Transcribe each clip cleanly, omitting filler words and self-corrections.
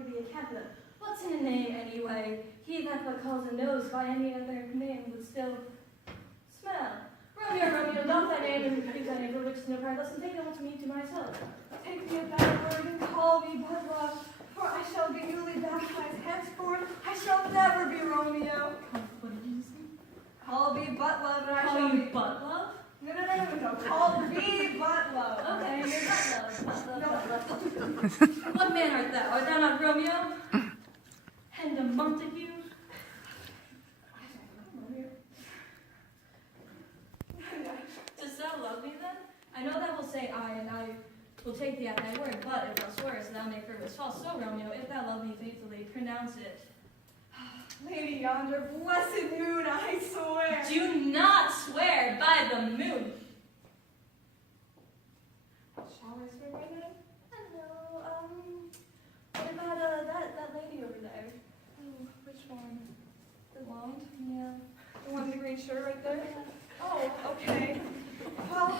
be a Capulet. What's in a name anyway? He that but calls a nose by any other name would still smell. Romeo, Romeo, doff thy name and use thy name for which no pride, listen, take them to me to myself. Take me a bad word and call me but love, for I shall be newly baptized henceforth. I shall never be Romeo. What did you say? Call me but love, and I Call shall you be butt love? No. Call me but love. Okay, you're butt love. No. What man art thou? Art thou not Romeo? And a Montague? Dost thou love me then? I know thou wilt say I, and I will take thee at thy word, but if thou swearest, thou may prove it false. So, Romeo, if thou love me faithfully, pronounce it. Lady yonder, blessed moon, I swear. Do not swear by the moon. Shall I swear by that? Hello, what about, that lady over there? Oh, which one? The blonde? Yeah. The one in the green shirt right there? Oh, okay. Well,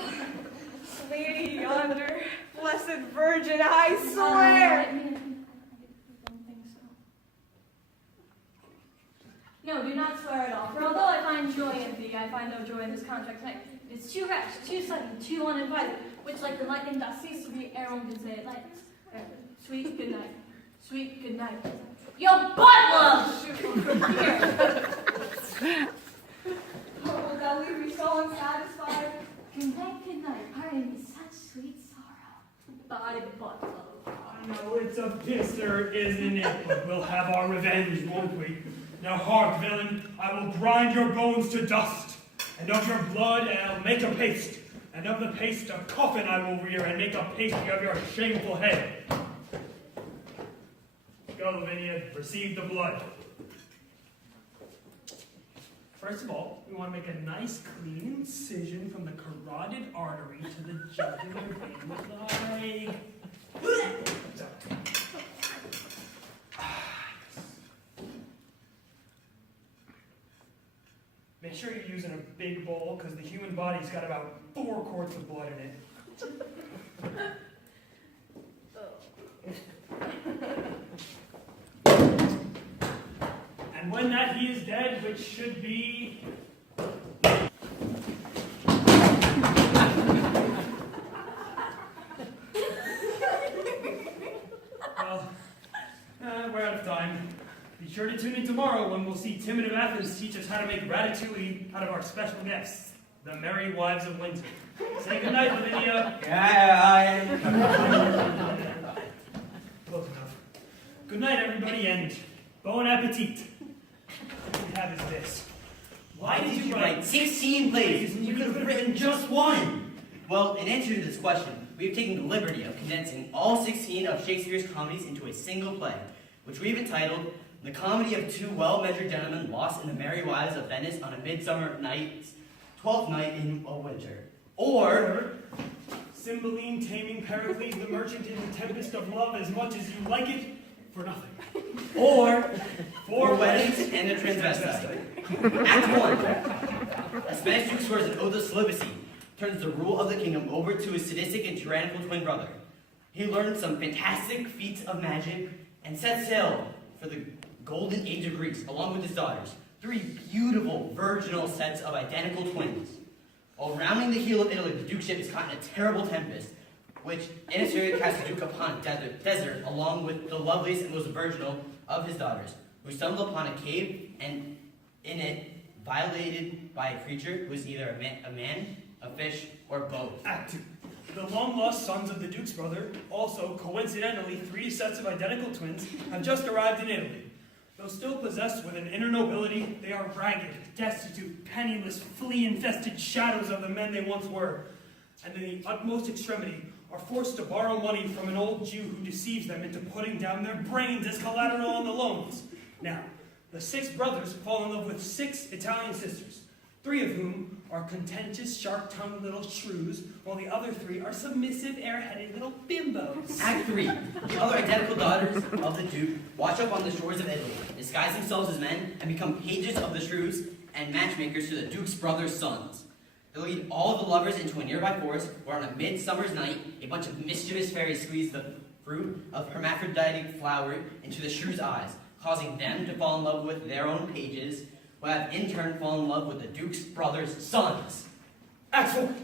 lady yonder, blessed virgin, I swear. I don't think so. No, do not swear at all. For although I find joy in thee, I find no joy in this contract tonight. It's too rash, too sudden, too uninvited, which like the lightning doth cease to be ere one can say it lightens. Sweet good night. Sweet good night. Yo, butt love! Here. Oh, will thou leave me so unsatisfied? Good night, pardon me, such sweet sorrow. Thy butt love. I know it's a pisser, isn't it? But we'll have our revenge, won't we? Now hark, villain, I will grind your bones to dust, and of your blood I'll make a paste, and of the paste a coffin I will rear, and make a pasty of your shameful head. Go, Lavinia, receive the blood. First of all, we want to make a nice, clean incision from the carotid artery to the jugular vein, like... Make sure you're using a big bowl, because the human body's got about 4 quarts of blood in it. And when that he is dead, which should be... Well, we're out of time. Be sure to tune in tomorrow when we'll see Timon of Athens teach us how to make ratatouille out of our special guests, the Merry Wives of Winter. Say goodnight, Lavinia. Close enough. Good night, everybody, and bon appetit. What we have is this. Why did you write 16 plays when you could have written just one? Well, in answer to this question, we have taken the liberty of condensing all 16 of Shakespeare's comedies into a single play, which we've entitled The Comedy of Two Well-Measured Gentlemen Lost in the Merry Wives of Venice on a Midsummer Night's 12th Night in a Winter. Or Cymbeline taming Pericles the Merchant in the Tempest of Love as much as you like it, for nothing. Or Four Weddings and a Transvestite. Act 1. A Spanish duke swears an oath of celibacy, turns the rule of the kingdom over to his sadistic and tyrannical twin brother. He learns some fantastic feats of magic and sets sail for the golden age of Greece, along with his daughters. 3 beautiful, virginal sets of identical twins. While rounding the heel of Italy, the dukeship is caught in a terrible tempest, which in its fury casts the duke upon a desert, along with the loveliest and most virginal of his daughters, who stumble upon a cave, and in it, violated by a creature who is either a man, a fish, or both. Act 2. The long-lost sons of the Duke's brother, also, coincidentally, 3 sets of identical twins, have just arrived in Italy. Though still possessed with an inner nobility, they are ragged, destitute, penniless, flea-infested shadows of the men they once were, and in the utmost extremity are forced to borrow money from an old Jew who deceives them into putting down their brains as collateral on the loans. Now, the 6 brothers fall in love with 6 Italian sisters, 3 of whom are contentious, sharp-tongued little shrews, while the other 3 are submissive, air-headed little bimbos. Act 3. The other identical daughters of the Duke wash up on the shores of Italy, disguise themselves as men, and become pages of the shrews and matchmakers to the Duke's brother's sons. They lead all of the lovers into a nearby forest where on a midsummer's night, a bunch of mischievous fairies squeeze the fruit of hermaphroditic flower into the shrew's eyes, causing them to fall in love with their own pages, who have in turn fallen in love with the Duke's brothers' sons. Excellent.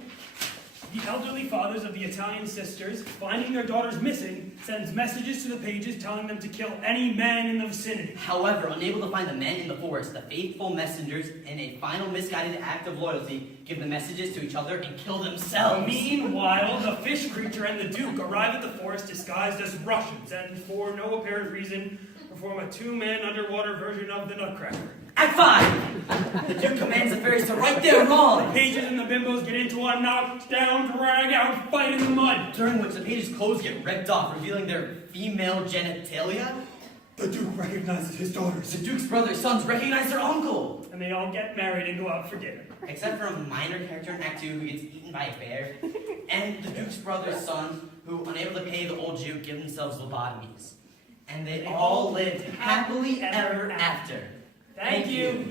The elderly fathers of the Italian sisters, finding their daughters missing, sends messages to the pages telling them to kill any man in the vicinity. However, unable to find the men in the forest, the faithful messengers, in a final misguided act of loyalty, give the messages to each other and kill themselves. Meanwhile, the fish creature and the Duke arrive at the forest disguised as Russians and, for no apparent reason, perform a two-man underwater version of the Nutcracker. Act 5! The Duke commands the fairies to right their The wrong, pages and the bimbos get into a knockdown, drag-out fight in the mud. during which the pages' clothes get ripped off, revealing their female genitalia. The Duke recognizes his daughters, The Duke's brothers' sons recognize their uncle, and they all get married and go out for dinner. except for a minor character in Act 2 who gets eaten by a bear, and the Duke's brothers' sons who, unable to pay the old Jew, give themselves lobotomies. And they all lived happily ever after. Thank you.